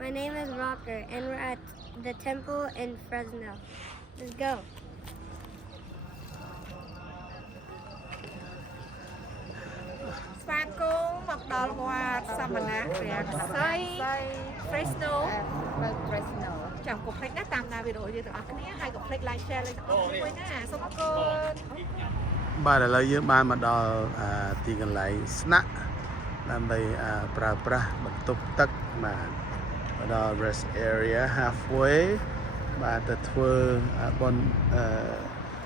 My name is Rocker, and we're at the temple in Fresno. Let's go. ស្វាគមន៍មកដល់វត្តសមណៈព្រះក្ស័យ Fresno Fresno ចាំកុំភ្លេចណាតាមដានវីដេអូយើងទាំងអស់គ្នាហើយកុំភ្លេច like share លេខទាំងអស់គ្នាណាសូមអរគុណ បាទឥឡូវយើងបានមកដល់ទីកន្លែងស្នាក់ដើម្បីប្រើប្រាស់បន្ទប់ទឹកបាទមកដល់ rest area halfway បាទទៅធ្វើបុណ្យ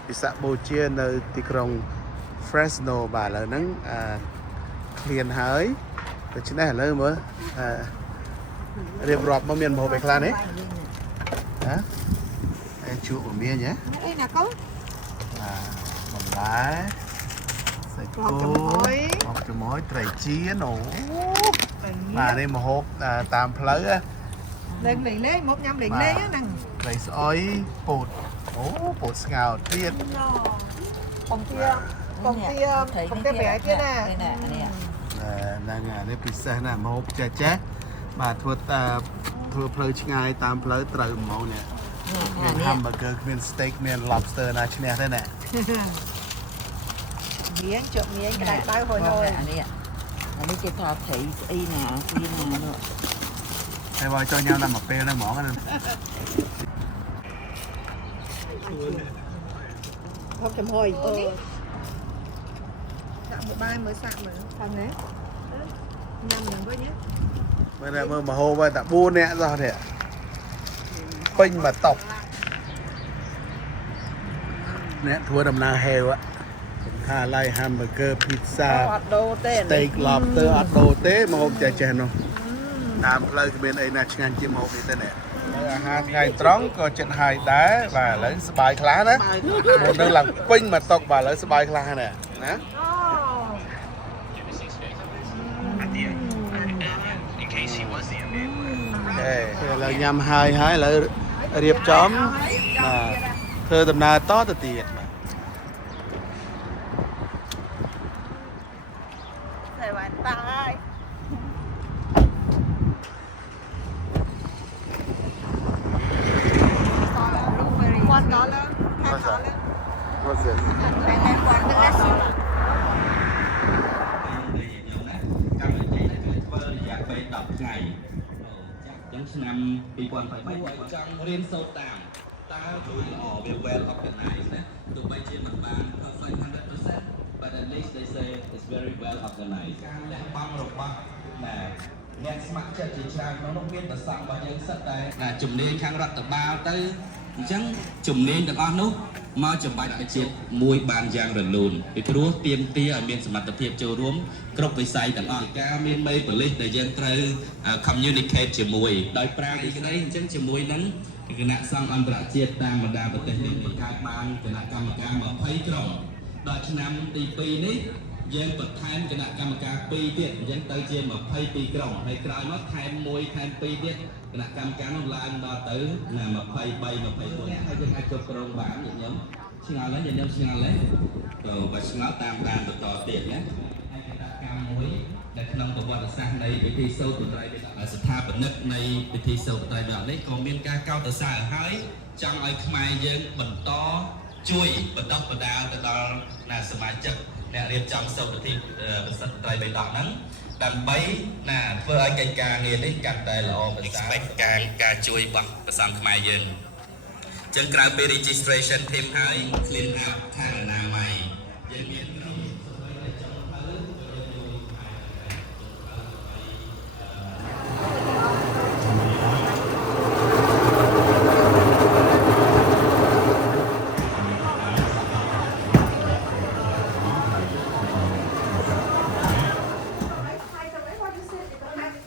ពិសាខបូជានៅទីក្រុង Fresno បាទឥឡូវហ្នឹងឃ្លានហើយដូច្នេះឥឡូវមើលរៀបរាប់មកមានម្ហូបអីខ្លះនេះហ៎ជក់មាញហ៎ អីណាកូន បន្លែសាច់គោមកជាមួយត្រីចៀនអូបាទនេះម្ហូបតាមផ្លូវ លេងមកញ៉ាំលេងហ្នឹង ត្រីស្អុយពោតអូពោតស្ងោរទៀត កំទាប្រៃទៀតណា ហ្នឹងនេះពិសេសណាស់ម្ហូបចេះបាទធ្វើផ្លូវឆ្ងាយតាមផ្លូវត្រូវហ្មងនេះមាន hamburger គ្មាន steak មាន lobster ណាឈ្នះទេណា មានជក់មានក្តៅដៅហួយនេះគេថាត្រីស្អីណាស្អីណានោះ ហើយបើចង់ញ៉ាំតែមួយពេលហ្នឹងហ្មងហ្នឹង ហូបចំហុយដាក់មួយបាយមើលសាក់មើលផងណាញ៉ាំនឹងវិញណា មើលម្ហូបតែ4នាក់សោះនេះពេញមកតុកអ្នកធ្វើដំណើរហេវហាឡៃ hamburger pizza អត់ដូរទេ steak lobster អត់ដូរទេម្ហូបចេះនោះតាមផ្លូវគ្មានអីណាឆ្ងាញ់ជាម្ហូបនេះទេណាអាហារថ្ងៃត្រង់ក៏ចិត្តហើយដែរបាទឥឡូវសប្បាយខ្លះណាមុននឹងឡើងពេញមកតុកបាទឥឡូវសប្បាយខ្លះណាណាឥឡូវញ៉ាំហើយឥឡូវរៀបចំបាទធ្វើដំណើរតទៅទៀតបាទ តែបានតាហើយ$1 $10 What's it? And then one the rest. ចឹងឆ្នាំ2023ចង់រៀនសូត្រតាមតើជួយល្អវា well organized ណាទោះបីជាមិនបាន perfect 100% but at least they say it's very well organized ការលះបង់របស់អ្នកស្ម័គ្រចិត្តជាច្រើនក្នុងនោះមានប្រសង់របស់យើងសិតតែជំនាញខាងរដ្ឋបាលទៅអញ្ចឹងជំនាញទាំងអស់នោះមកចំបាច់ឲ្យជាតិមួយបានយ៉ាងរលូនពីព្រោះទាមទារឲ្យមានសមត្ថភាពចូលរួមគ្រប់វិស័យទាំងអស់ការមានមេប៉ូលីសដែលយើងត្រូវ communicate ជាមួយដោយប្រើពីក្តីអញ្ចឹងជាមួយនឹងគណៈសង្ឃអន្តរជាតិតាមបណ្ដាប្រទេសនេះបង្កើតបានគណៈកម្មការ20ក្រុមដល់ឆ្នាំទី2នេះយើងបន្ថែមគណៈកម្មការ2ទៀតអញ្ចឹងទៅជា22ក្រុមហើយក្រោយមកថែម1ថែម2ទៀតគណៈកម្មការនោះឡើងដល់ទៅ23 24ហើយយើងអាចគ្រប់គ្រងបានញញឹមឆ្ងល់ហើយញញឹមឆ្ងល់ហើយទៅបើឆ្ងល់តាមដានបន្តទៀតណាហើយគណៈកម្មមួយដែលក្នុងប្រវត្តិសាស្ត្រនៃពិធីសូត្រតន្ត្រីស្ថាបនិកនៃពិធីសូត្រតន្ត្រីនេះក៏មានការកោតសរសើរហើយចង់ឲ្យខ្មែរយើងបន្តជួយបន្តបដាលទៅដល់សមាជិកអ្នករៀបចំសូត្រពិធីប្រសិទ្ធត្រីបៃតងហ្នឹងដើម្បីធ្វើឲ្យកិច្ចការងារនេះកាន់តែល្អប្រសើរការជួយរបស់ប្រសង់ខ្មែរយើងអញ្ចឹងក្រៅពី registration team ហើយ clean up ខាងអនាម័យយើងមានក្រុម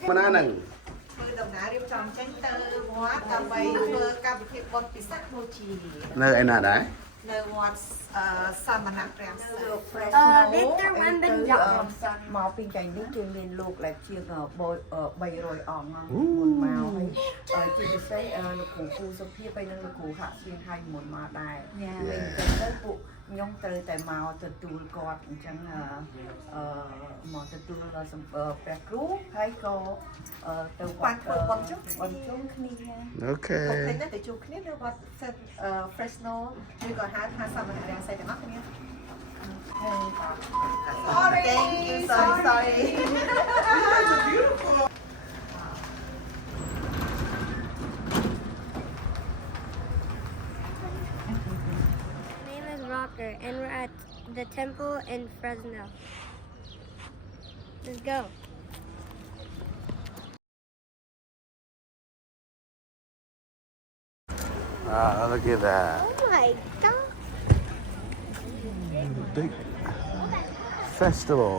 មកណាហ្នឹង ធ្វើដំណើររៀបចំចេញទៅវត្តដើម្បីធ្វើកម្មវិធីបុណ្យពិសាខបូជា នៅឯណាដែរ នៅវត្តសមណៈព្រះសង្ឃ Later when the មកពីចៃនេះគេមានលោកដែលជាង300អង្គមុនមកហើយ ជាពិសេសលោកគ្រូគូសុភាទៅនឹងលោកគ្រូហាក់ស្រៀងហើយមុនមកដែរ Yeah. វិញទៅពួកខ្ញុំត្រូវតែមកទទួលគាត់អញ្ចឹងមកទទួលព្រះគ្រូហើយក៏ទៅវត្តបងជុំគ្នា Okay. តែទៅជួបគ្នានៅវត្ត Fresno ឬក៏ហៅថាសមណរាំងស្អីទាំងអស់គ្នា Sorry. Thank you. Sorry. My name is Rocker, and we're at the temple in Fresno. Let's go. Look at that. Oh my god. Big festival.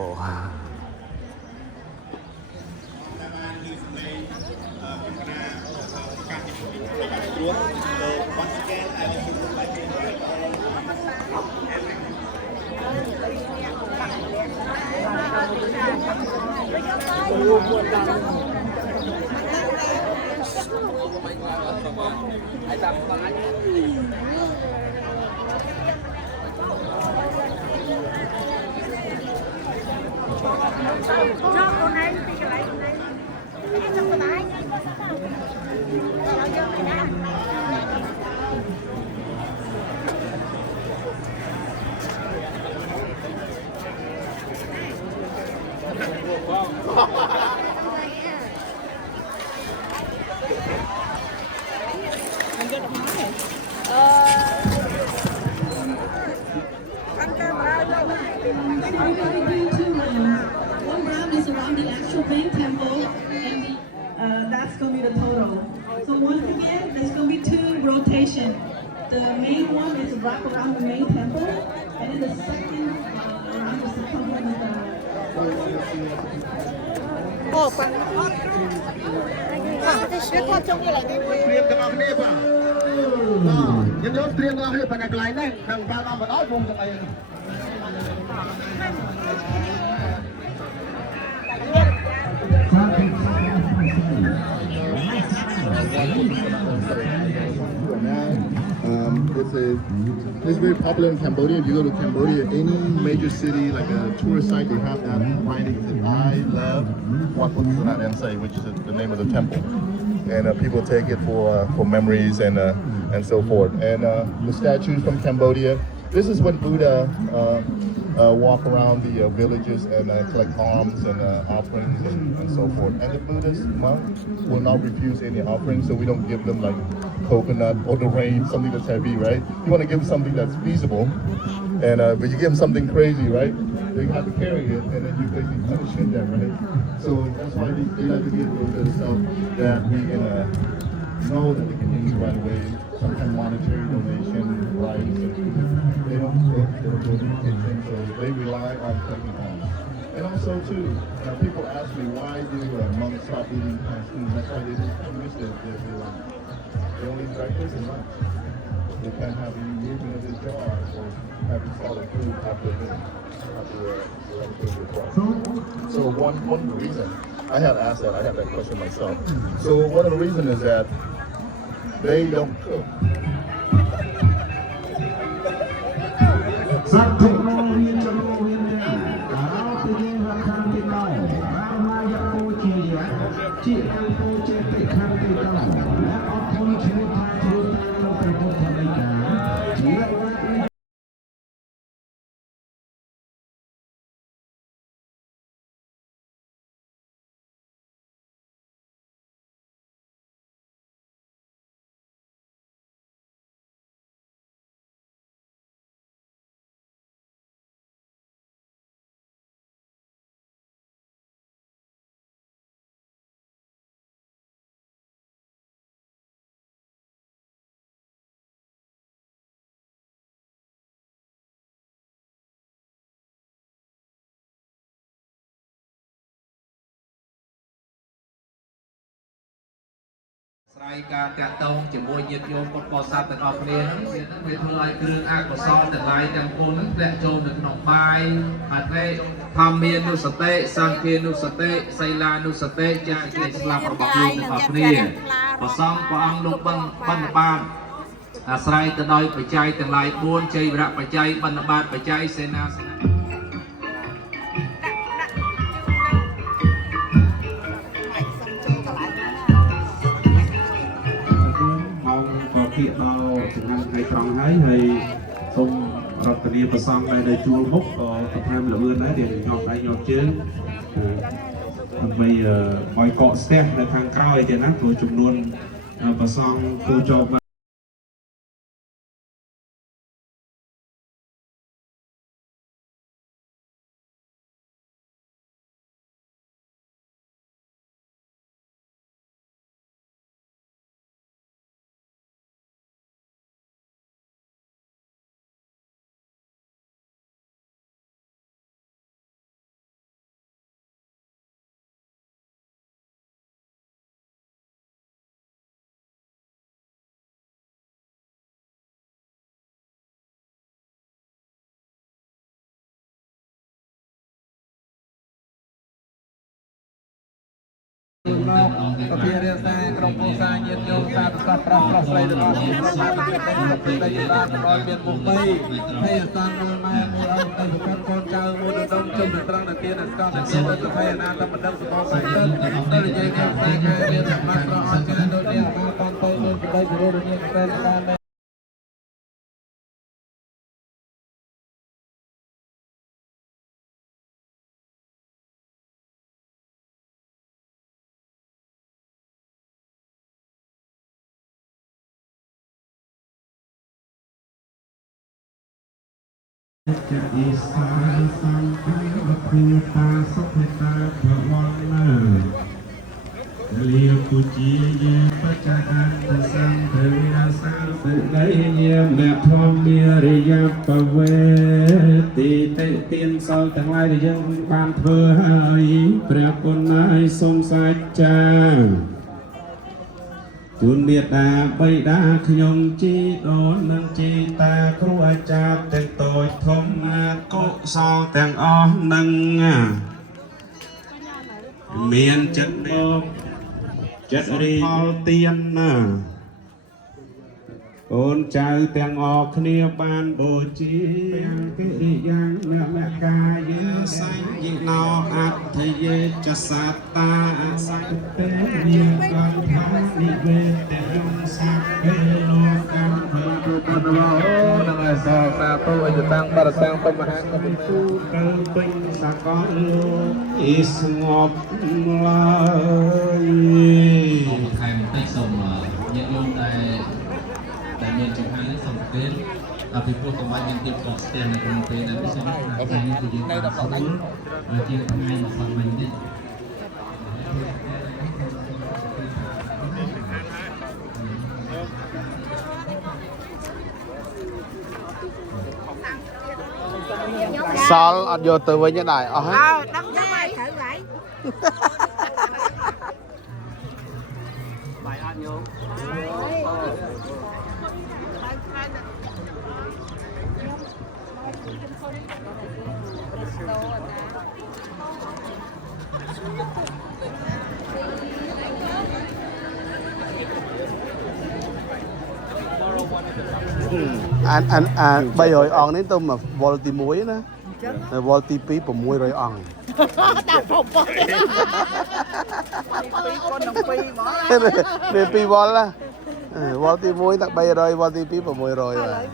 One round is around the actual main temple, and that's going to be the total. So once again, there's going to be 2 rotations. The main one is wrap around the main temple, and then the second round is the covering of the. អូប៉ាគាត់ចង់វាឡើងនេះ ត្រៀមទាំងអស់គ្នាបងខ្ញុំយកត្រៀមទាំងអស់គ្នាប៉ុន្តែកន្លែងនេះខាងបាល់មកដល់វងស្អី It's very popular in Cambodia. If you go to Cambodia, any major city, like a tourist site, they have that writing that I love Wat Phra Say, which is the name of the temple. And people take it for memories and so forth. And the statues from Cambodia. This is when Buddha walk around the villages and collect alms and offerings and so forth. And the Buddhist monks will not refuse any offerings, so we don't give them like coconut or the rain, something that's heavy, right? You want to give them something that's feasible, and but you give them something crazy, right? They have to carry it, and then you basically punish them, right? So that's why they like to give a little bit of stuff that we can know that they can use right away. Sometimes monetary donation, rights, they don't go to kitchen, so they rely on taking on. And also too, people ask me why do monks stop eating past food? That's why they just miss they only breakfast and lunch. They can't have any movement of the jar or having solid food after So one reason, I have asked that, I have that question myself. So one of the reasons is that they don't cook. សត្វទាំងនោះមានចំនួនមានទាំងដល់ពីយើងរកខាងទីដល់រាមាយកពូជាជាអង្គពូជាទីខាងទីដល់และអត់ធន់ឈ្មោះថាធ្វើតាមព្រះពុទ្ធដីកាជា ស្រ័យការតាក់ទងជាមួយញាតិញោមពុទ្ធបរិស័ទទាំងអស់គ្នាហ្នឹងវាធ្វើឲ្យគ្រឿងអកុសលទាំងឡាយទាំងមូលហ្នឹងធ្លាក់ចូលនៅក្នុងបាយអតិធម្មានុសតិសង្ឃានុសតិសីលានុសតិចាជាស្លាប់របស់ខ្លួនទាំងអស់គ្នា ប្រសំព្រះអង្គលោកបណ្ឌបាតអាស្រ័យទៅដោយបច្ច័យទាំងឡាយ4ជ័យវរៈបច្ច័យបណ្ឌបាតបច្ច័យសេនាសនៈមកប្រគិដល់ចំណាំថ្ងៃត្រង់ហើយសូមរដ្ឋាភិបាលប្រសំដែលនៅជួលមុខក៏បន្ថែមលឿនដែរដែលញាប់ដៃញាប់ជើងដើម្បីឲ្យកកស្ទះនៅខាងក្រោយទៀតណាព្រោះចំនួនប្រសំគូចបប្រធានរាជការក្រុមគ្រួសារញាតិញោមសាធុសាប្រុសស្រីទាំងអស់គ្នាប្រមាណពីពីដីបានដល់មានមុខ3ហើយអសានមួយម៉ែមួយអត់ទៅប្រកបកូនចៅមួយដងជុំត្រង់ទៅទៀតស្កតទៅទៀតទៅភ័យអនាគតមិនដឹងសម្បូរបែបទៅនិយាយថាការមានសម្បត្តិប្រអត់ការដូចនេះបានតាមទៅមានប្រតិបត្តិរួមគ្នាតែបានจะอีสานสังคมคือตาสุขตาพระวังนาเลียวกุจีเยปัจจันตสังเทวิอาสาสุไลเนียแม่พร้อมเมียริยาปเวตีเตเตียนเศร้าทั้งหลายที่ยังบานเธอให้พระคนนายทรงสัจจาจุนเบียดาใบดาขยมจีโดนนังจีตาครูอาจารย์แต่งตัวทมกุศลแต่งอ้อนังเมียนจัดบอกจัดรีพอเตียนโอนใจแต่งออกเนียบานโดยจีกิริยังเนื้อแม่กายเยสัยยินออัตเยจะสัตตาสักเตเนียกันทานิเวเตยมสักเกโลกันเพื่อดูปนวะโอ้นังไงสาวนาโตจะตั้งบารสังปมหากับผู้เกิดเป็นสักกอลอิสงบลายใครมันได้ส่งเนี่ยลงในแต่เมียนจุดท้ายนั้นสำเร็จพี่พูดกับว่ายังติดเกาะสแตนในกรุงเทพนั้นไม่ใช่ไหมครับในนี้คือยืนยันสมุนจริงทำไมฟังมันนี่សល់អត់យកទៅវិញទេដែរអស់ហើយដឹងទៅហើយត្រូវហើយបាយអត់ញោម300 អង្គនេះទៅមកវល់ទី1ណាវល់ទី2 600 អង្គតែប្រពន្ធកូននឹង2ហ្មងនេះ2វល់ណាវល់ទី1តែ300វល់ទី2 600បាទមើលទៅឡើយ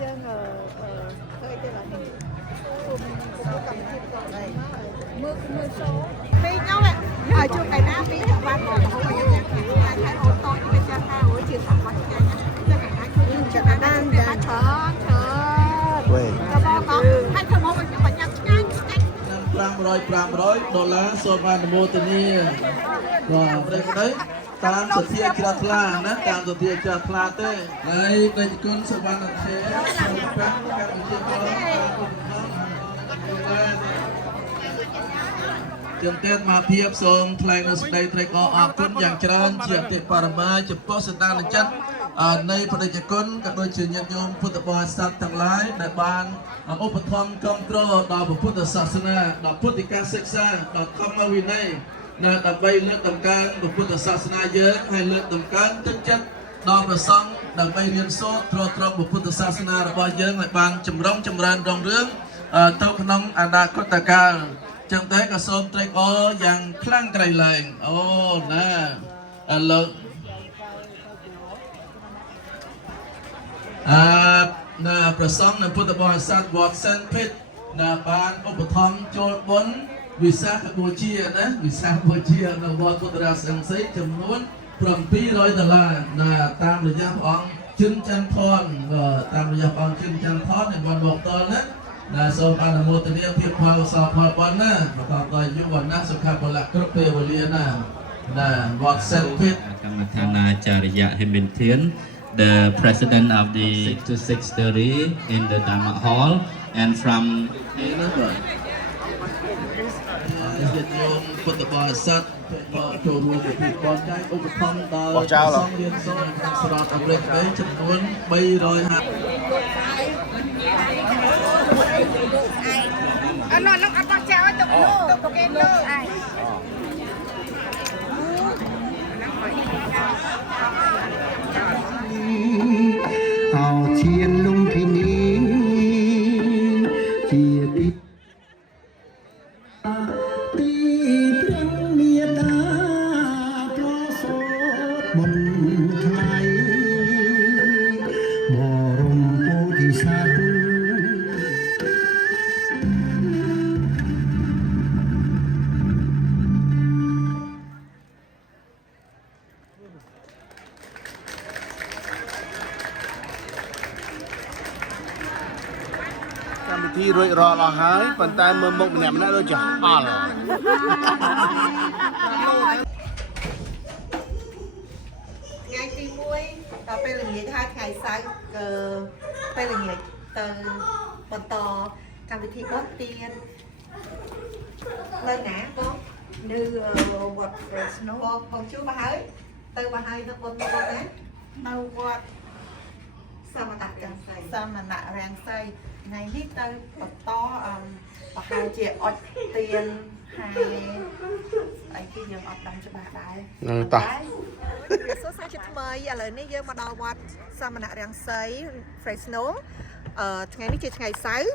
មើលសូពីខ្ញុំហើយជួបតែណាពីបានមកហូបយ៉ាងយ៉ាងតែអូនតទៅចាស់ថាអូជាសម្បត្តិយ៉ាងតែអាចជួយចិត្តបានតែច្រើនវិញក៏ហើយធ្វើមកបញ្ញាឆ្ងាញ់$500 $500សូមអនុមោទនាបាទព្រឹកនេះតាមសទ្ធាជ្រះថ្លាណាតាមសទ្ធាជ្រះថ្លាទេហើយដេញគុណសវណ្ណធេសូមប្រាក់កម្ពុជាបរិយាជំទានមហាភាពសូមថ្លែងនូវសេចក្តីត្រេកអរអរគុណយ៉ាងច្រើនជាអតិបរមាចំពោះសន្តានចិត្តនៃបដិជគុណក៏ដូចជាញាតិញោមពុទ្ធបរិស័ទទាំងឡាយដែលបានឧបត្ថម្ភគាំទ្រដល់ពុទ្ធសាសនាដល់ពុទ្ធិកាសិក្សាដល់ធម្មវិន័យ នៅដើម្បីលើកតម្កើងពុទ្ធសាសនាយើងហើយលើកតម្កើងទឹកចិត្តដល់ព្រះសង្ឃដើម្បីរៀនសូត្រទ្រទ្រង់ពុទ្ធសាសនារបស់យើងឲ្យបានចម្រុងចម្រើនរុងរឿងទៅក្នុងអនាគតកាលចឹងតែក៏សូមត្រេកអរយ៉ាងខ្លាំងក្រៃលែងអូណាឥឡូវណាព្រះសង្ឃនៅពុទ្ធបរិស័ទវត្តសែនភិតណាបានឧបត្ថម្ភចូលបុណ្យវិសាខបូជាណាវិសាខបូជានៅវត្តពុទ្ធរាសង្ស័យចំនួន$700ណាតាមរយៈព្រះអង្គជិនច័ន្ទថនតាមរយៈព្រះអង្គជិនច័ន្ទថននៅបានមកតលណាសូមអនុមោទនាភាពផលសោផលបុណ្យណាប្រកបដោយយុវណៈសុខៈពលៈគ្រប់ពេលវេលាណាវត្តសែនភិតកម្មដ្ឋានាចារ្យៈហេមិនធាន the president of the 6 to 6:30 in the Dharma Hall and from ពុទ្ធបរិស័ទចូលរួមពិធីបុណ្យដែរឧបត្ថម្ភដល់ព្រះសង្ឃរៀនសូត្រក្នុងស្រុកអាមេរិកចំនួន350nó ăn bao cháo tục em luôn เอาเทียนลุงที่นี้เจียติดตีเพียงเมียตาเพราะโสดบนไทยบรมโพธิสัตว์ កម្មវិធីរួចរាល់អស់ហើយប៉ុន្តែមើលមុខម្នាក់ៗដូចជាអល់ ថ្ងៃទី1ដល់ពេលល្ងាចហើយថ្ងៃសៅរ៍ពេលល្ងាចទៅបន្តកម្មវិធីបុណ្យទានលើណាបងនៅវត្ត Fresno បងជួបមកហើយទៅមកហើយទៅបុណ្យមកណានៅវត្តសមណៈរាំងសីថ្ងៃនេះទៅបន្តប្រហែលជាអត់ទានហើយអីគេយើងអត់ដឹងច្បាស់ដែរតោះសួស្ដីជាថ្មីឥឡូវនេះយើងមកដល់វត្តសមណៈរាំងសី Fresno ថ្ងៃនេះជាថ្ងៃសៅរ៍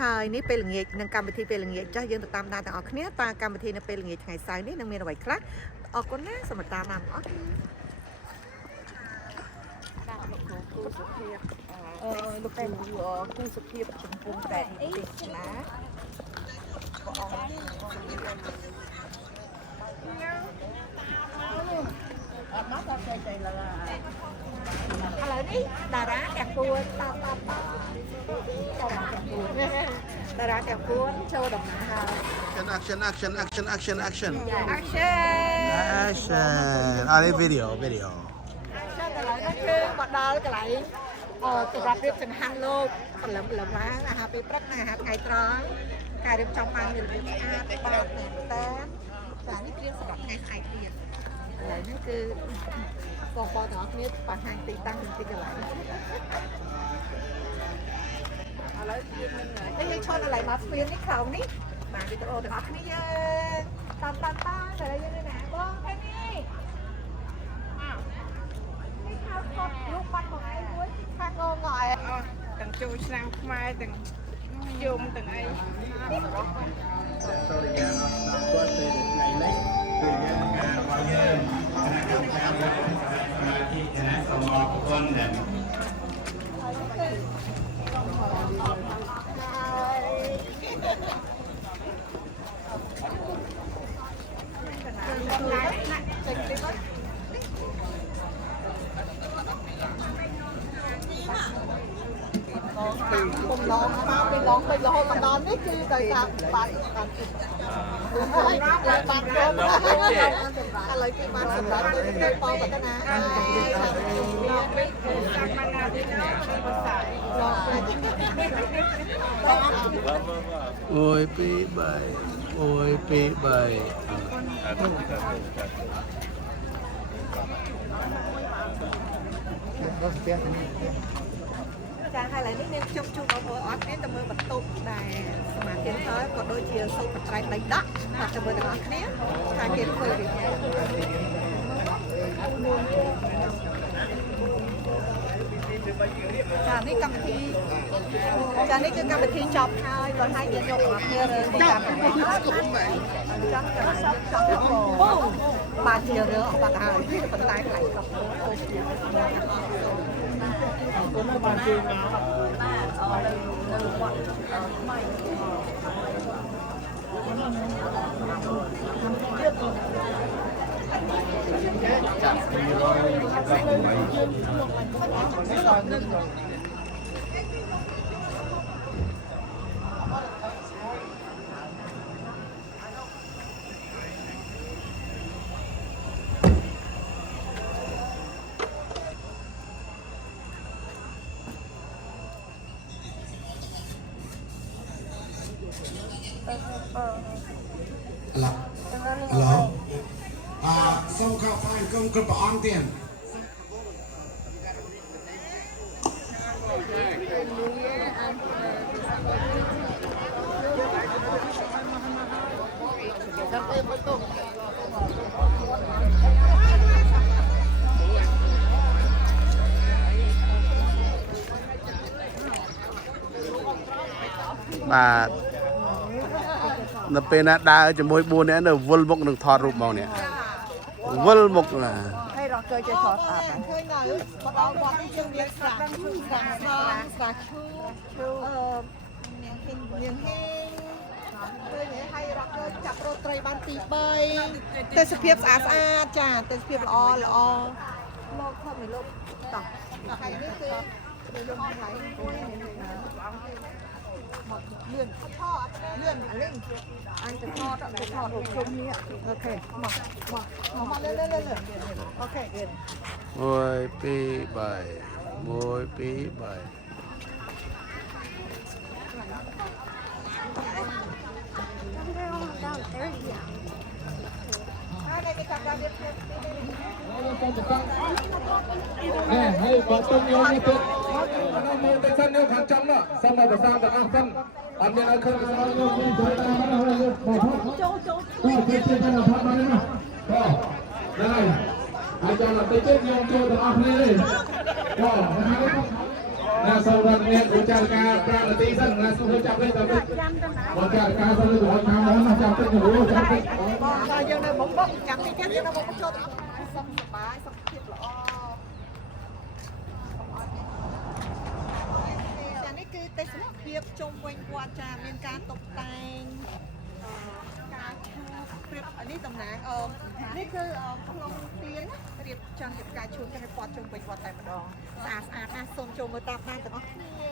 ហើយនេះពេលល្ងាចនឹងកម្មវិធីពេលល្ងាចចាស់យើងទៅតាមដានទាំងអស់គ្នាតើកម្មវិធីនៅពេលល្ងាចថ្ងៃសៅរ៍នេះនឹងមានអ្វីខ្លះអរគុណណាសូមតាមដានទាំងអស់គ្នាលោកតែគូសុភាពចំពោះតែទីណាបងអរអត់មកតែតែឡើយឥឡូវនេះតារាទាំងពួនតារាទាំងពួនចូលដំណើរហើយ action action action អានេះ video ឥឡូវនេះគឺមកដល់កន្លែងសម្រាប់រៀបចង្ហាន់លោកព្រលឹមឡើងអាហារពេលព្រឹកនិងអាហារថ្ងៃត្រង់ការរៀបចំបានមានរបៀបស្អាតបាតមែនតើចានេះគ្រឿងសម្រាប់ថ្ងៃស្អែកទៀតឥឡូវនេះគឺបងប្អូនទាំងអស់គ្នាបង្ហាញទីតាំងទីកន្លែងឥឡូវយើងឈរកន្លែងមកស្ពាននេះក្រោមនេះបានវីដេអូទាំងអស់គ្នាយើងតាមតែយើងនេះណាបងឯនេះគាត់លោកបាត់មកឯងមួយខាងងអត់ទាំងចូលឆ្នាំខ្មែរទាំងយំទាំងអី សូរិយាអស្ដាប់គាត់ពេលថ្ងៃនេះគឺយើងការរបស់យើងគណៈកម្មការវត្តសមាជិកគណៈសូមអរគុណដែលผมลองมาไปลองมาตอนนี้คือเคยทำบัตรการกินบัตรอะไรที่มาสำหรับเคยปองพัฒนาลองไม่เคยทำมานานที่แล้วลองโอ้ยปีใบโอ้ยปีใบ ចាហើយឡើយនេះមានខ្ញុំជួបបងប្អូនអត់គ្នាទៅមើលបន្ទប់ដែលសមាគមទៅក៏ដូចជាសូត្របត្រៃដីដាក់បាទទៅមើលទាំងអស់គ្នាថាគេធ្វើវាចានេះកម្មវិធីចានេះគឺកម្មវិធីចប់ហើយគាត់ឲ្យយើងយកមកគ្នារើទីកម្មវិធីបានជារើអត់បាត់ហើយប៉ុន្តែខ្លាចក៏ទៅជាបានជើងមកសូមខកផ្សាយគុំគ្រប់ព្រះអង្គទៀតបាទនៅពេលណាដើរជាមួយ4នាក់នៅវិលមុខនឹងថតរូបមកនេះវិលមុខណា ហើយរកឃើញចេះថតស្អាតឃើញនៅមកដល់វត្តនេះយើងមានស្រាស្រាឈូនាងហ៊ីងឃើញហើយរកឃើញចាប់រត់ត្រីបានទី3ទេសភាពស្អាតចាទេសភាពល្អលោកខំឲ្យលោកតោះហើយនេះគឺលោកថ្ងៃមួយលឿនលេងអញទៅថតរូបជុំនេះអូខេមកលើអូខេ 1 2 3 1 2 3 They're almost down 30 now. នេះហើយបើទុំយកនេះទៅមើលទៅសិនយកខាងចំនោះសូមឲ្យប្រសាទាំងអស់សិនអត់មានឲ្យឃើញប្រសាយកពីទៅតាមមកយកមកចូលទៅជិះទៅផាត់បានណាបាទហើយចាំទៅជិះយកចូលទាំងអស់គ្នាទេបាទណាសូមរកមានឧចារការ5នាទីសិនណាសូមចាប់លេខទៅឧចារការសិនទៅឲ្យខាងនោះណាចាប់ទៅចាប់ទៅបាទយើងនៅមុខចាំទីទៀតយើងនៅមុខចូលសុខសប្បាយសុខភាពល្អចានេះគឺទេសនភាពជុំវិញវត្តចាមានការតុបតែងការឈូសព្រៀបនេះតំណាងនេះគឺក្នុងទៀនរៀបចំជាការឈូសឲ្យព័ទ្ធជុំវិញវត្តតែម្ដងស្អាតណាស់សូមចូលមើលតាមបានទាំងអស់គ្នា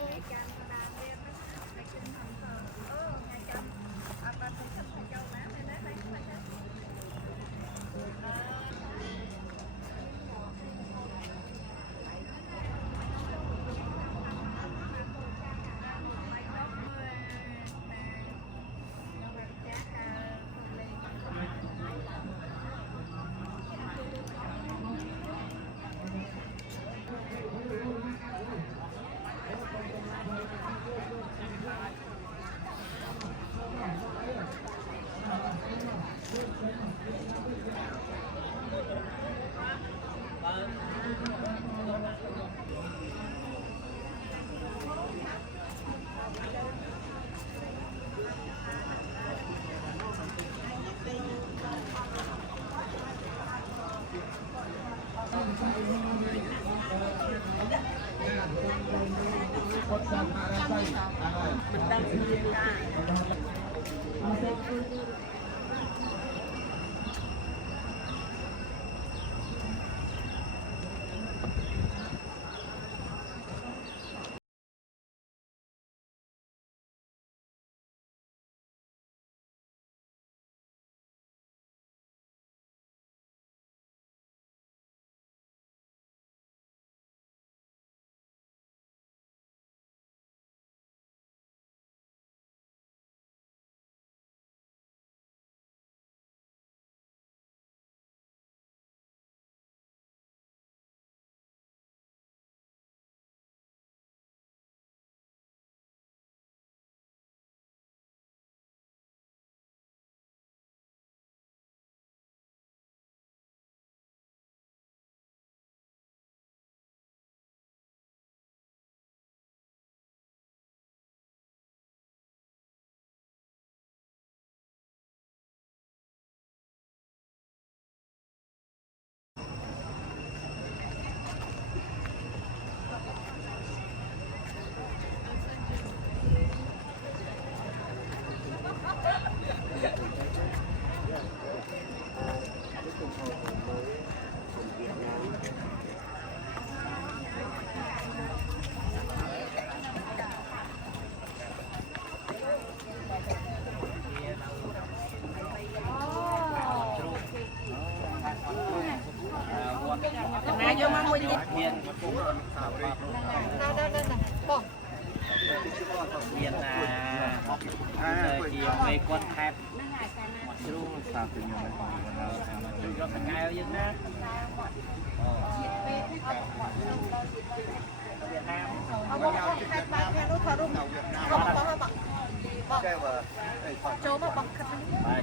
ចូលមកបងខិត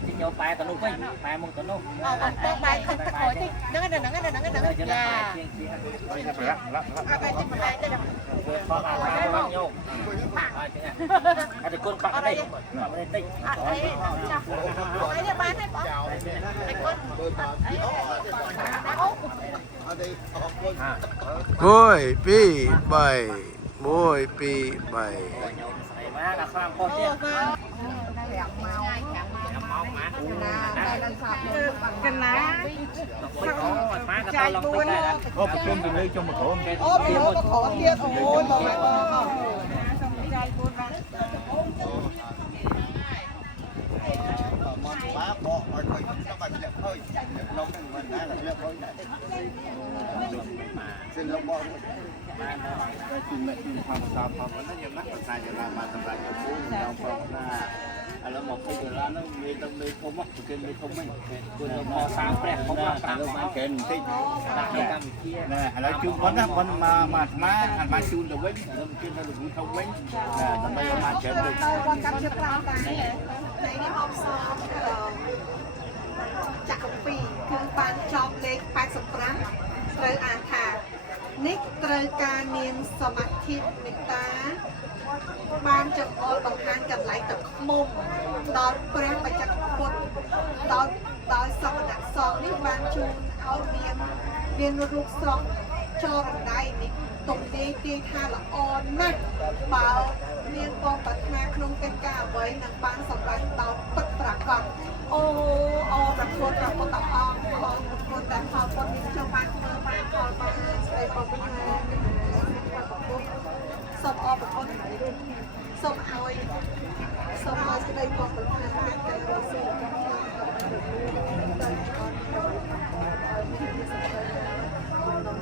ជិះយកបែរទៅនោះវិញបែរមកទៅនោះបងបែរខិតទៅក្រោយតិចហ្នឹងយ៉ាអត់បែរតិចបែរទៅខោអាបានញោមបាទចឹងអត់ទៅគុណខកតិចតិចអត់អីចាស់អីនេះបានទេបងតែគុណអីមួយពីរបីមួយពីរបី បាទដល់ខ្លាំងពោះទៀត5 ម៉ោងកណាចាយ4អូប្រជុំជំនួយចុងមកក្រុមគេ អូពីមកក្រោមទៀតអូយបងចាយ4បាទ bác bỏ rồi thôi các bạn đẹp thôi nó mình đã là đẹp thôi xin lỗi bỏ xin mẹ xin hoàng sao phong nó nhiều mắt sai cho làm mà tầm lại cho phú trong phong là nó một cái là nó mê trong mê không mất trên mê không mình quên nó mò sang đẹp không là sang nó kèm tí nè nói chung con á con mà má chun được với nó kia nó được không với nè tầm bây giờ mà kèm được ในនេះមកសងចាក់ពីគឺបានចប់លេខ85ត្រូវអានថានេះត្រូវការមានសមាធិមេត្តាបានចង្អុលបង្ហាញកន្លែងទឹកឃ្មុំដល់ព្រះបច្ច័កពុទ្ធដោយសមណៈសងនេះបានជួនឲ្យមានរូបស្រស់ចរណៃនេះទុំទេទីថាល្អណាស់បើមានបងប្រាថ្នាក្នុងកិច្ចការអ្វីនឹងបានសម្រេចដោយពិតប្រាកដអូប្រពុតព្រះពុទ្ធអង្គបងប្រពុតតែផលពុទ្ធនេះខ្ញុំបានធ្វើបានផលបានស្ដីបងប្រពុតសូមអរគុណសូមឲ្យស្ដីបងប្រាថ្នាតែរស់ស៊ី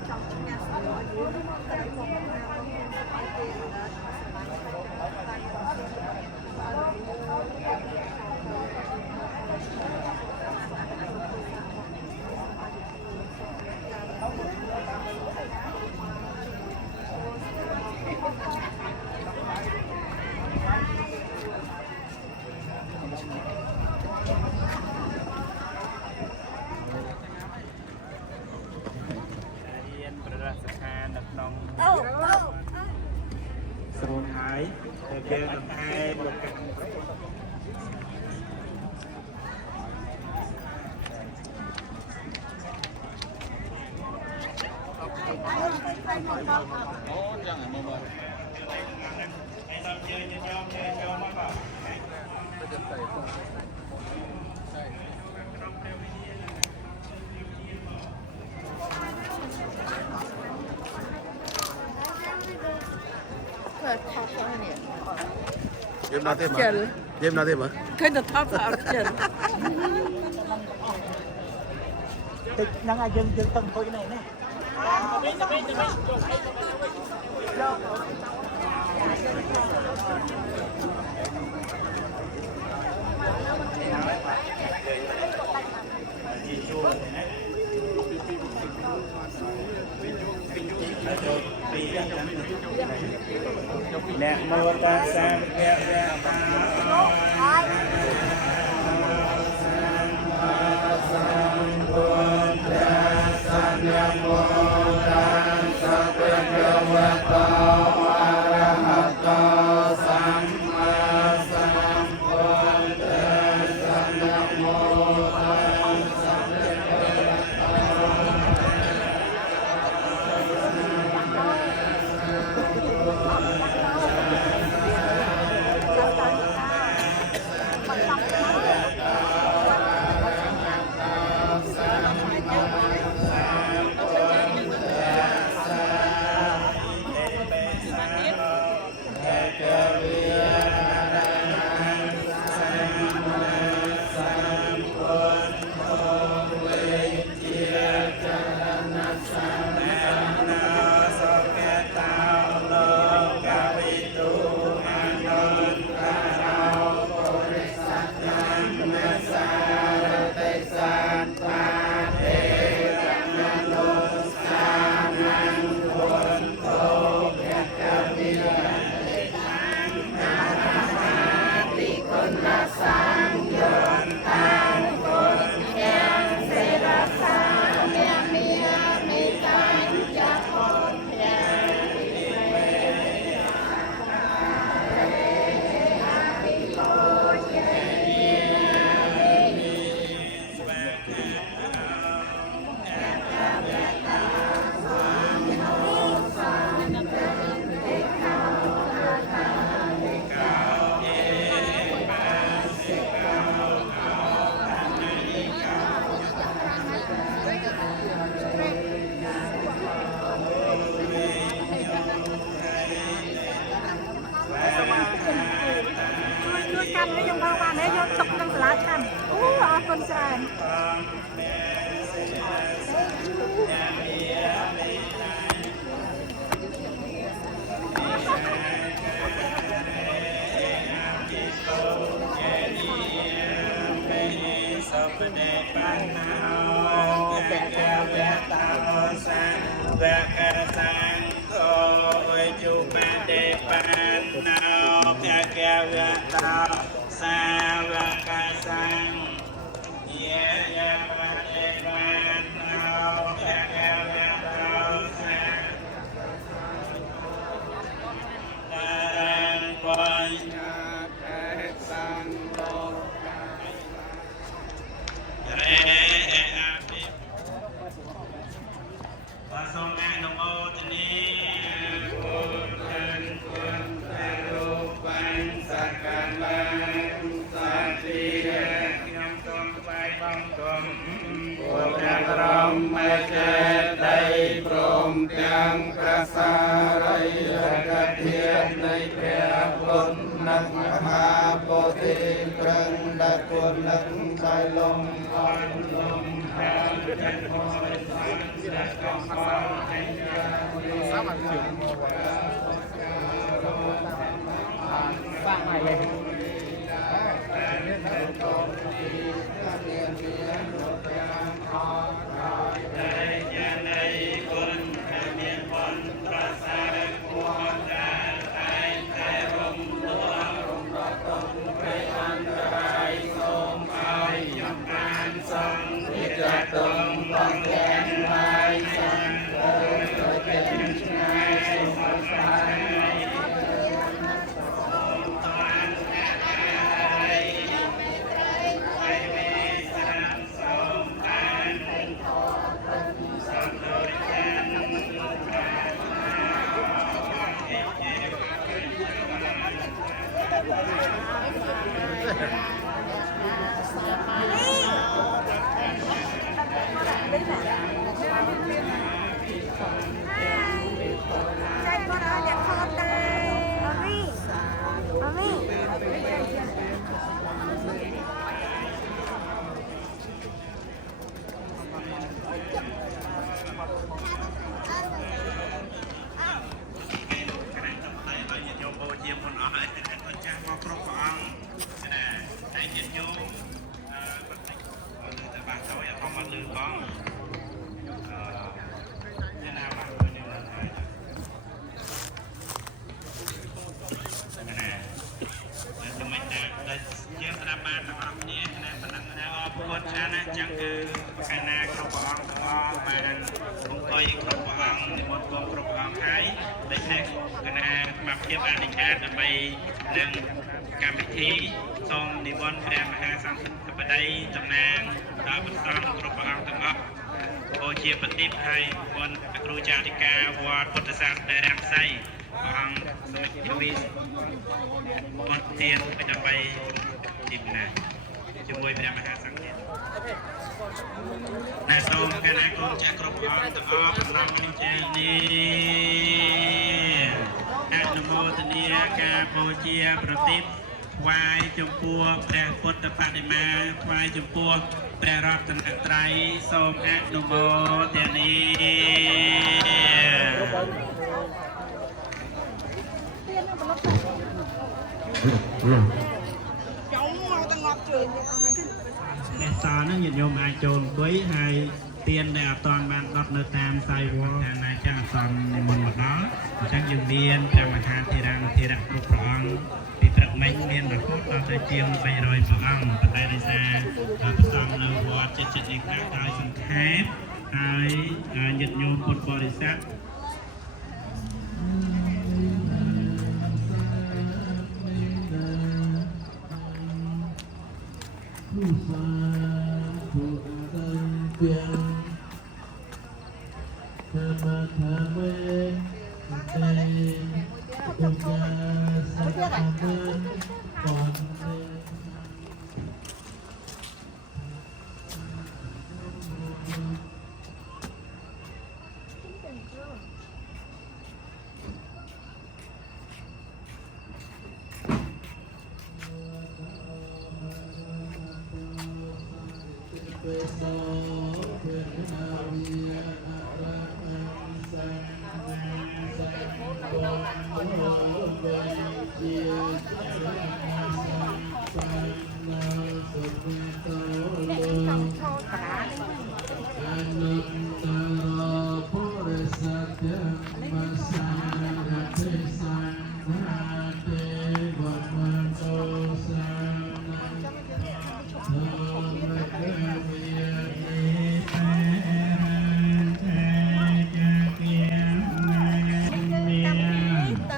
ចង់ជំនះសម្រាប់យូរតែបងប្រាថ្នាឲ្យគេស្រោមហើយទៅគេដង្ហែមកកាត់អូចឹងមើលមើល Dêm nó thêm mà. Dêm nó thêm mà. Cái nó thấp vào chân. tích năng ai dân tầng thôi này nè nè mô ta sang kẹo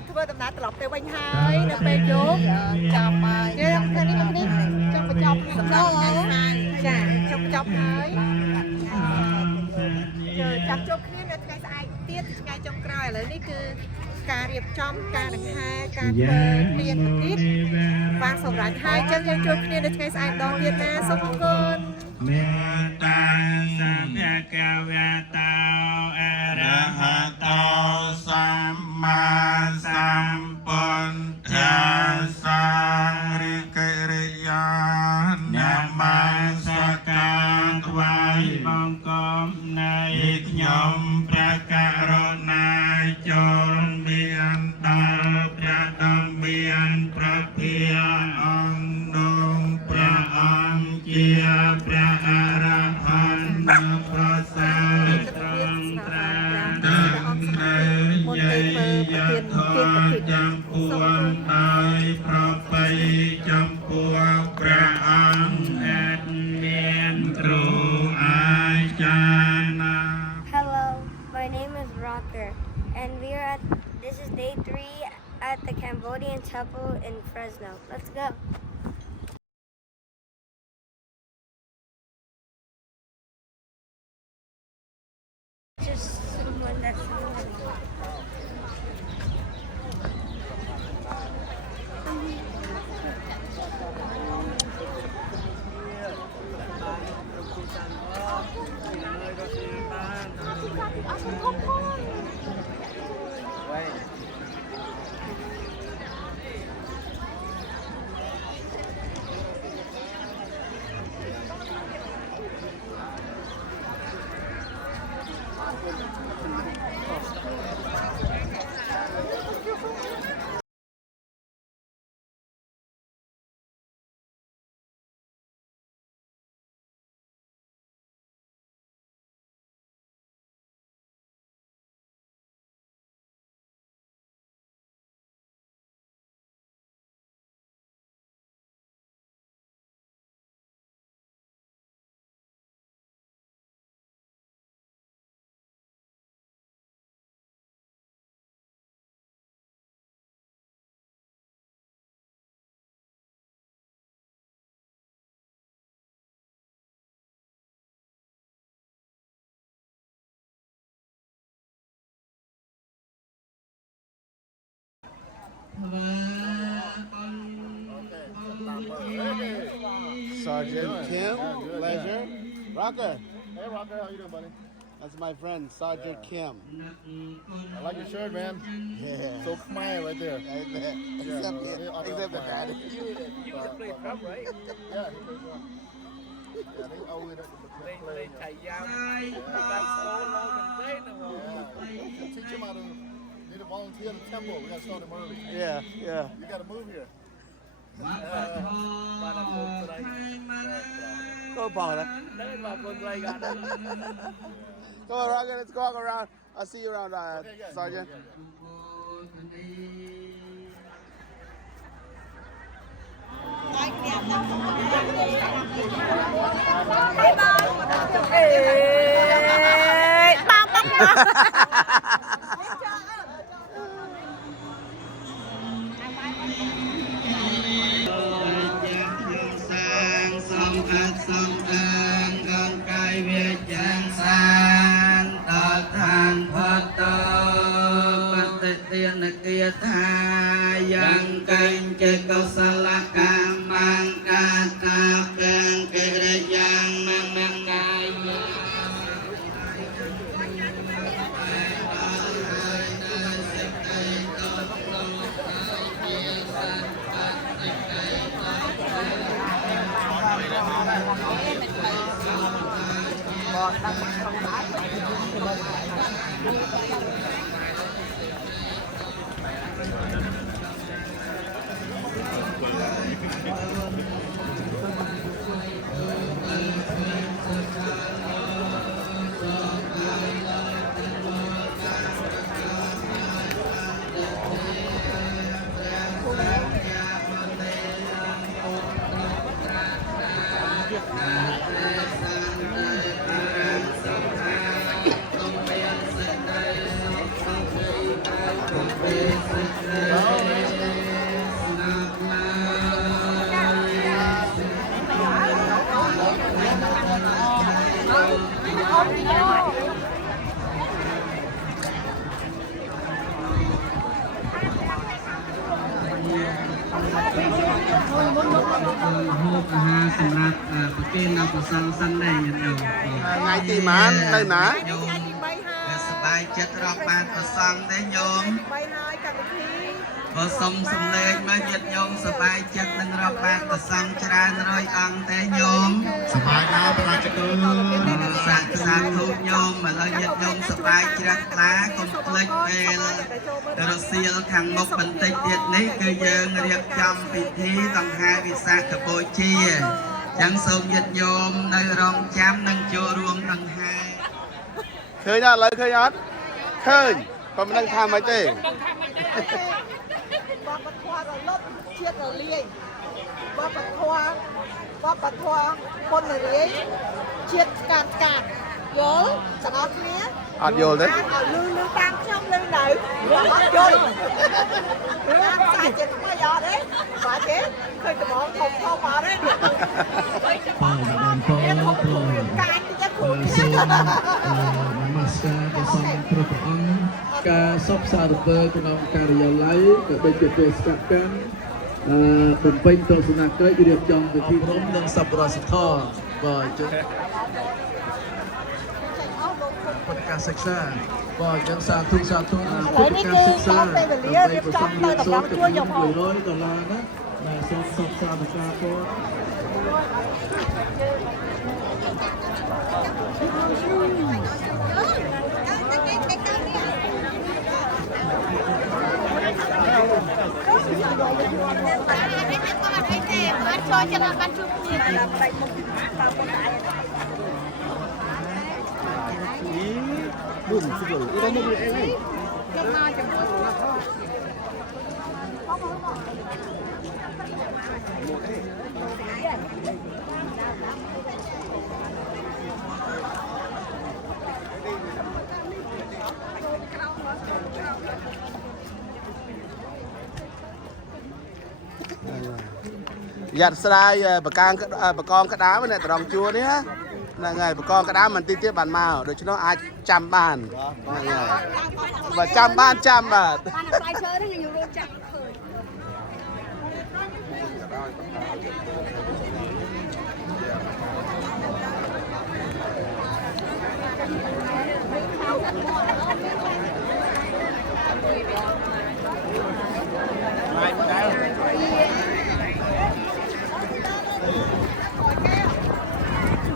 ធ្វើ ដំណើរត្រឡប់ទៅវិញហើយនៅពេលយប់ចាប់ហើយនេះចង់បញ្ចប់សម្រាប់ថ្ងៃស្អែកចាចង់បញ្ចប់ហើយចាំជួបគ្នានៅថ្ងៃស្អែកទៀតថ្ងៃចុងក្រោយឥឡូវនេះគឺការរៀបចំការដង្ហែការធ្វើមានទៅទៀតបានសម្រាប់ហើយចឹងយើងជួបគ្នានៅថ្ងៃស្អែកម្ដងទៀតណាសូមអរគុណ មេតាសាភគវតោអរហតោសម្មាសម្ពុទ្ធស្សរិកិរិយានមស្ការថ្វាយបង្គំនៃខ្ញុំព្រះករុណាចូលមានដល់ព្រះដំមានព្រះភិអង្គនោះព្រះអង្គជាព្រះអរហន្តប្រសើរត្រង់ត្រាទាំងនៅយាយយធម៌ចំពោះដោយប្របីចំពោះព្រះអង្គអត់មានគ្រូអាចារ្យណា Hello, my name is Rocker, and this is day 3 at the Cambodian temple in Fresno. Let's go. Just someone that's Sergeant Kim, pleasure. Rocker, Hey Rocker, how you doing, buddy? that's my friend, Sergeant Kim. I like your shirt, man. Yeah. So smile right there. Right there. Except the dad. You can play drum, right? Yeah, he plays well. Yeah, they always play. Thầy giao đang số lô mình thế nào Yeah, teach him how to. Need to volunteer at the temple. We gotta start him early. Yeah, yeah. You gotta move here. Bà làm một đây Go, Paula. Lên vào con đây gà đây Come on, Rocker, let's walk around. I'll see you around, Sergeant. ហូបអាហារសម្រាប់ប្រគេនដល់ព្រះសង្ឃសិនដែរញាតិញោម ថ្ងៃទីម៉ានទៅណា សប្បាយចិត្តរាប់បានព្រះសង្ឃទេញោម 3ហើយកម្មវិធី បើសុំសំឡេងមកញាតិញោមសប្បាយចិត្តនឹងរាប់បានព្រះសង្ឃច្រើនរយអង្គទេញោម សប្បាយដែរប្រជិក សាធុញោមឥឡូវញាតិញោមសប្បាយជ្រះថ្លាកុំភ្លេចពេលរសៀលខាងមុខបន្តិចទៀតនេះគឺយើងរៀបចំពិធីដង្ហែវិសាខបូជាចឹងសូមញាតិញោមនៅរងចាំនិងចូលរួមដង្ហែ ឃើញអត់ឥឡូវឃើញអត់ឃើញក៏មិនដឹងថាម៉េចទេ បបធម៌រលត់ជាតិរលាយបបធម៌ពុនរលាយជាតិស្កាត់យល់ទាំងអស់គ្នា អត់យល់ទេ លឺតាមខ្ញុំលឺនៅអត់យល់តាមសាច់ចិត្តមកយកទេបាទទេឃើញត្មងធំអត់ទេ បងបានពោកាយទៅគ្រូសូមនមស្ការព្រះសង្ឃគ្រប់ព្រះអង្គការសពសារពើក្នុងការិយាល័យក៏ដូចជាបេសកកម្មបំពេញទស្សនកិច្ចរៀបចំពិធីរំនិងសប្បុរសធម៌បាទជូនពុទ្ធការសិក្សាបាទយើងសាធុពុទ្ធការសិក្សារៀបចំទៅតម្រង់ជួយយកមក$100ណាដែលសូមសពសាធុការពរ យ៉ាត់ស្រាយបកងក្តាមនេះត្រង់ជួរនេះហ្នឹងហើយបកងក្តាមមិនតិចទៀតបានមកដូច្នោះអាចចាំបានហ្នឹងហើយបើចាំបានចាំបាទ ស្បែកឈើហ្នឹងខ្ញុំរត់ចាប់ឃើញ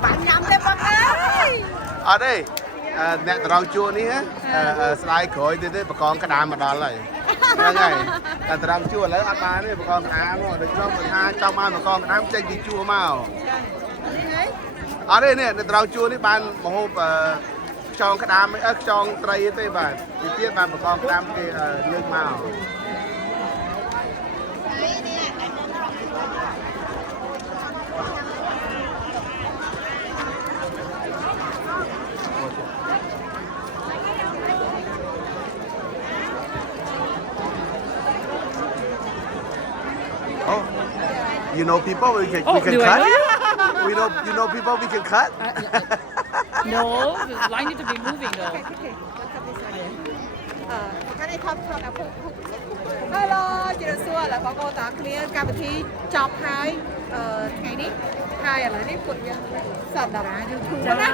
bạn nhầm đấy bác ơi អត់ទេអ្នកត្រង់ជួរនេះស្ដាយក្រោយទៀតទេបកងក្តាមមកដល់ហើយហ្នឹងហើយតែត្រង់ជួរឥឡូវអត់បានទេបកងក្តាមមកដូចខ្ញុំមិនថាចង់បានបកងក្តាមចេញពីជួរមកអត់ទេនេះត្រង់ជួរនេះបានមហូបខ្យងក្តាមខ្យងត្រីទេបាទទីទៀតបានបកងក្តាមគេលើកមក Oh, you know people we can cut? You know people we can cut? No, the line need to be moving though. cái này không là phụ hello chị được xưa là có cô ta clear cam thi chọc hai ngày đi hai là đi cuộn nhân sẵn là YouTube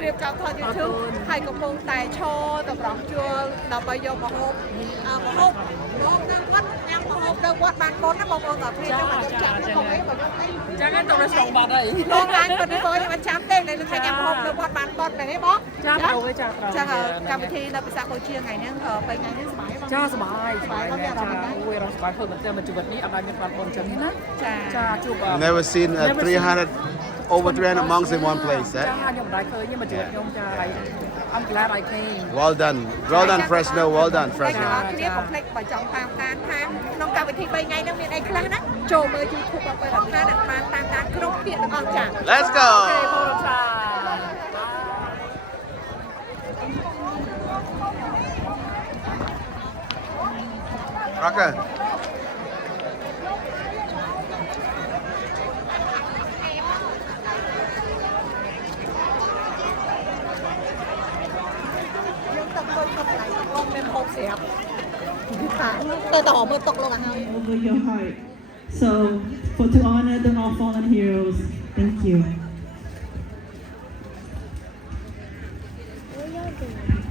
điệp chọc thôi YouTube hai công công tài cho tập rong chua đọc bây giờ một hộp đang quất em một hộp đang quất bán bốn nó một hộp tập thi cho mà chọc không ấy mà Jangan tu restaurant badai. Long ăn còn đi coi mà chám tên này là em hộp đang quất bán bốn này đấy bó Chám đâu với chám đâu. ចាកម្មវិធីនៅភាសាកូជាថ្ងៃហ្នឹងពេលថ្ងៃនេះសប្បាយបង ចាសប្បាយអូយរំសប្បាយធ្វើមែនតើមកជីវិតនេះអត់បានមានបានបងចឹងណាចាជួប Never seen 300 over 300 monks in one place ចាខ្ញុំមិនដែរឃើញទេមកជីវិតខ្ញុំចា I'm glad I came. Well done Fresno well done តែ Fresno គ្នាកុំភ្លេចបើចង់តាមដានថាក្នុងកម្មវិធី3ថ្ងៃហ្នឹងមានអីខ្លះណាចូលមើល YouTube របស់ពេលថានឹងបានតាមដានគ្រប់ពាក្យទាំងអស់ចា Let's go Rocker យើងទឹកទៅទឹកឡើងបងមានហូបស្រាប់ថាទៅតមើលតុកលោកអាហើយ over your heart So, to honor the all fallen heroes, thank you. What are y'all doing?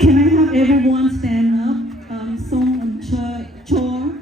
Can I have everyone stand up? Song on chore.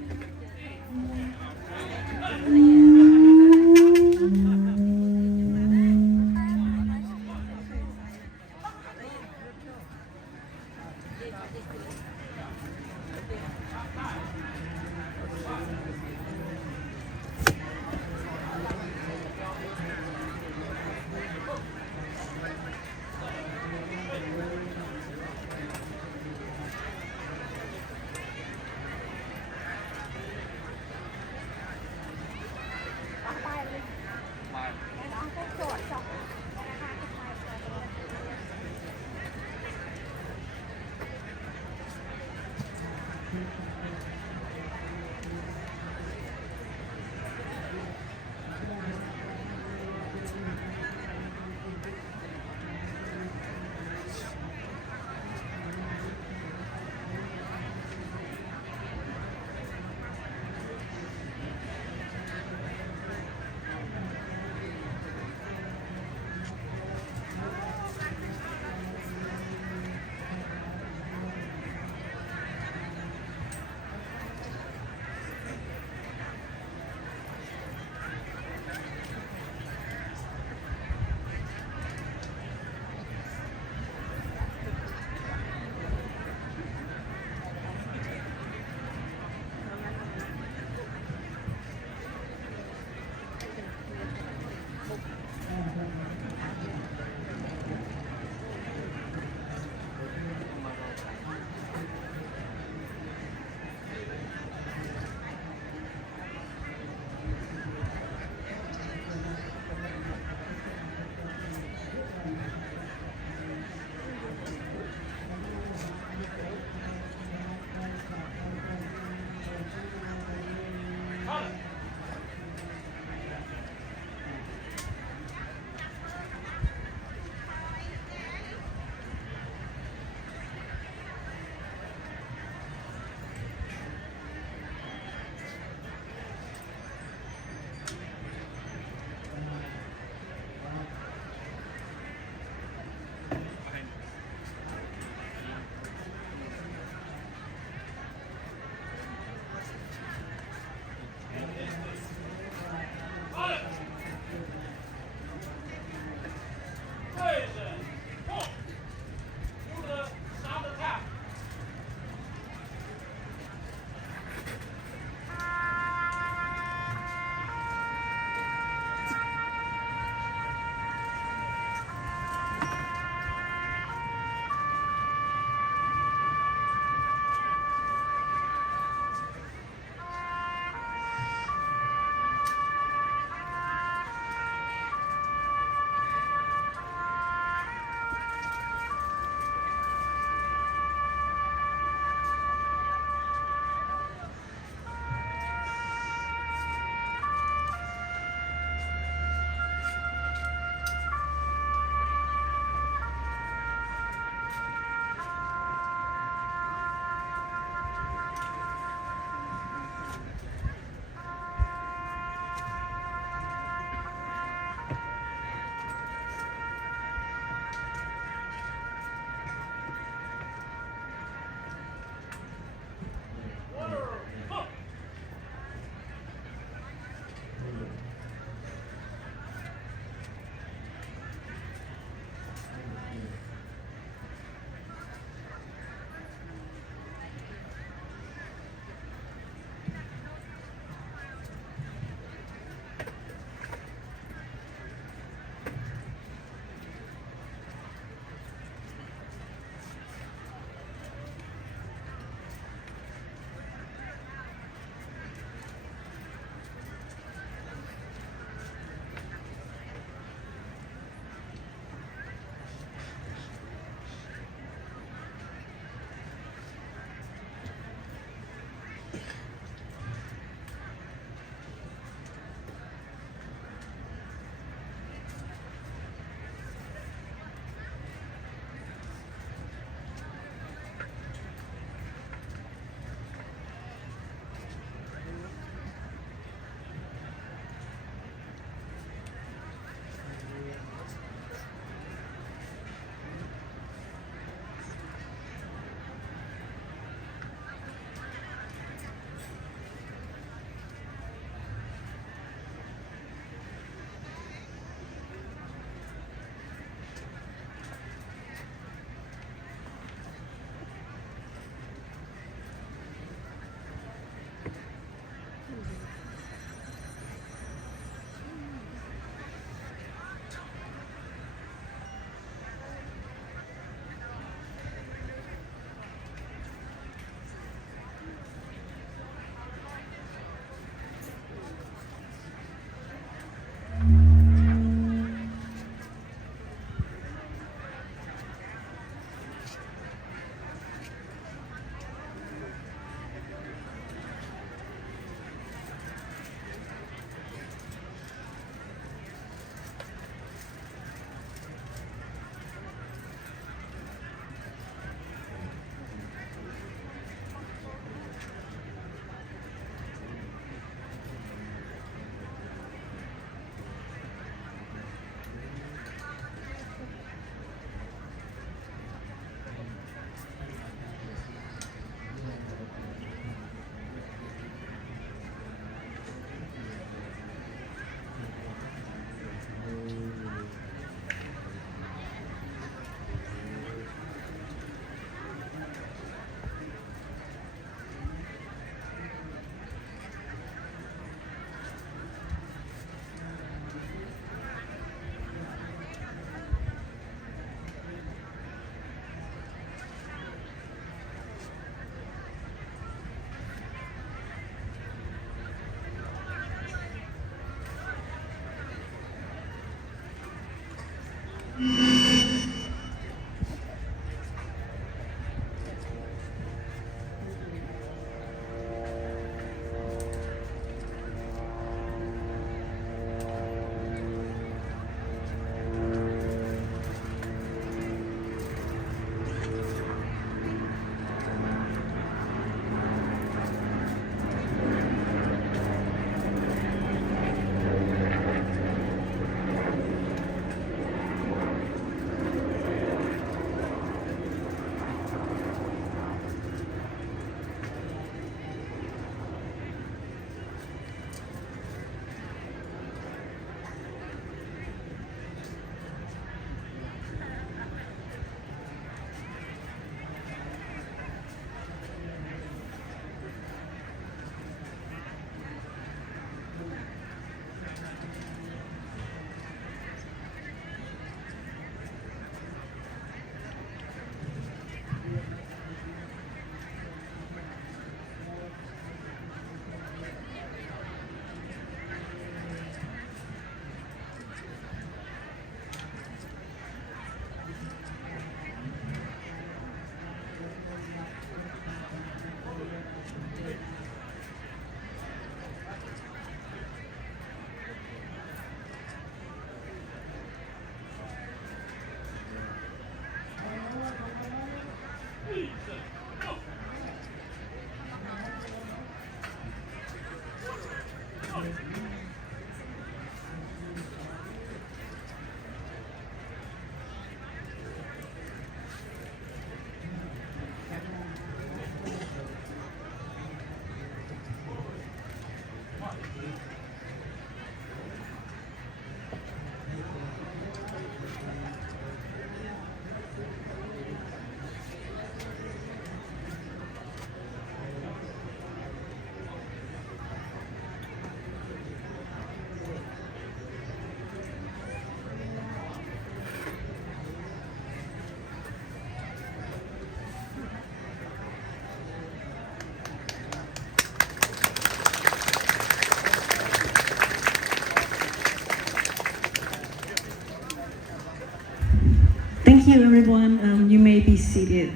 Thank you, everyone. You may be seated.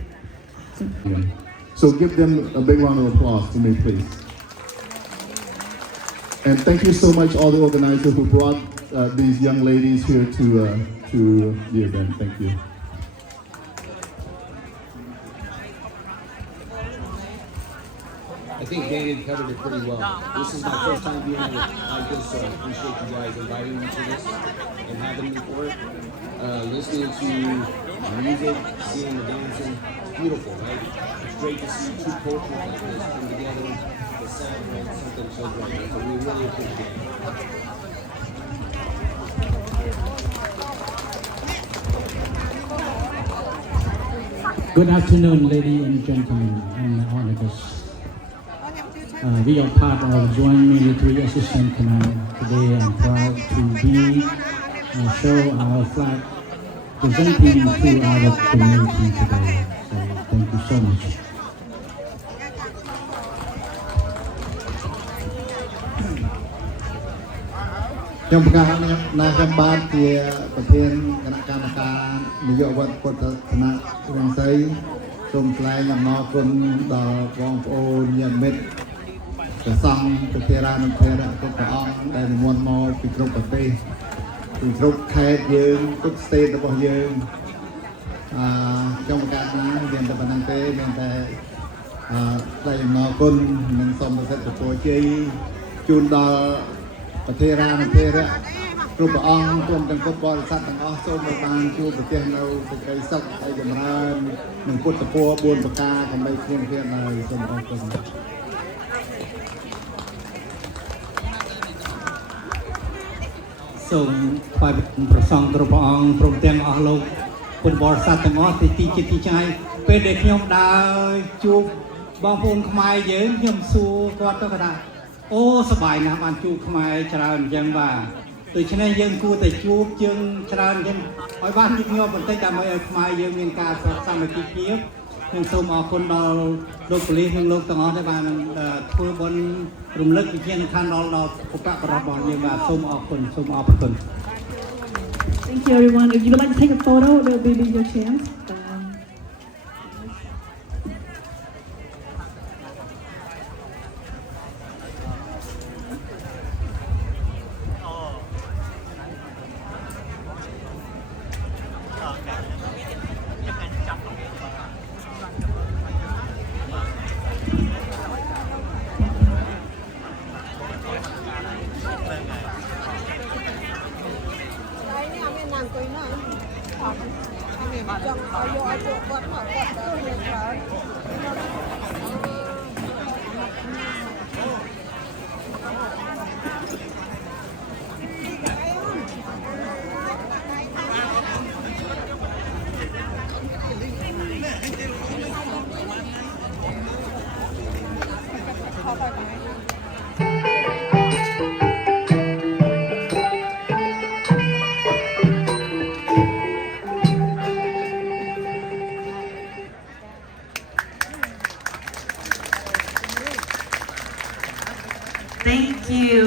So give them a big round of applause for me, please. And thank you so much, all the organizers who brought these young ladies here to the event. Thank you. I think David covered it pretty well. This is my first time being here. I just appreciate you guys inviting me to this and having me for it. Listening to music, seeing the dancing, it's beautiful, right? It's great to see two cultures like this come together to celebrate something so great. So we really appreciate it. Good afternoon, ladies and gentlemen, and honor guests. We are part of Joint Military Assistance Command. Today I'm proud to be show our flag presenting to our community today. So thank you so much. ខ្ញុំប្រកាសណាខ្ញុំបានជាប្រធានគណៈកម្មការនយោបាយពុទ្ធសាសនារងសីសូមថ្លែងអំណរគុណដល់បងប្អូនញាតិមិត្តព្រះសង្ឃព្រះថេរានុថេរៈគ្រប់ព្រះអង្គដែលនិមន្តមកពីគ្រប់ប្រទេសពីគ្រប់ខេត្តយើងគ្រប់ស្ទេតរបស់យើងខ្ញុំប្រកាសណាមានតែប៉ុណ្្នឹងទេមានតែថ្លែងអំណរគុណនិងសូមប្រសិទ្ធពរជ័យជូនដល់ប្រធារានុថេរៈគ្រប់ព្រះអង្គព្រមទាំងពុទ្ធបរិស័ទទាំងអស់សូមឲ្យបានជួបប្រទះនៅសេចក្តីសុខហើយចម្រើននិងពុទ្ធពរ4ប្រការកុំបីឃ្លានឃ្លានឡើយសូមអរគុណ សូមថ្វាយព្រះសង្ឃគ្រប់ព្រះអង្គព្រមទាំងអស់លោកពុទ្ធបរិស័ទទាំងអស់ទីជាតិទីឆ្ងាយពេលដែលខ្ញុំដើរជួបបងប្អូនខ្មែរយើងខ្ញុំសួរគាត់ទៅថាអូសប្បាយណាស់បានជួបខ្មែរច្រើនអញ្ចឹងបាទដូច្នេះយើងគួរតែជួបជាងច្រើនអញ្ចឹងឲ្យបានញឹកញាប់បន្តិចដើម្បីឲ្យខ្មែរយើងមានការសាមគ្គីភាពខ្ញុំសូមអរគុណដល់លោកប៉ូលីសនិងលោកទាំងអស់ដែលបានធ្វើបុណ្យរំលឹកវិញ្ញាណក្ខន្ធដល់បុព្វបុរសរបស់យើងបាទសូមអរគុណសូមអរគុណ Thank you, everyone. If you would like to take a photo, there will be your chance. Thank you.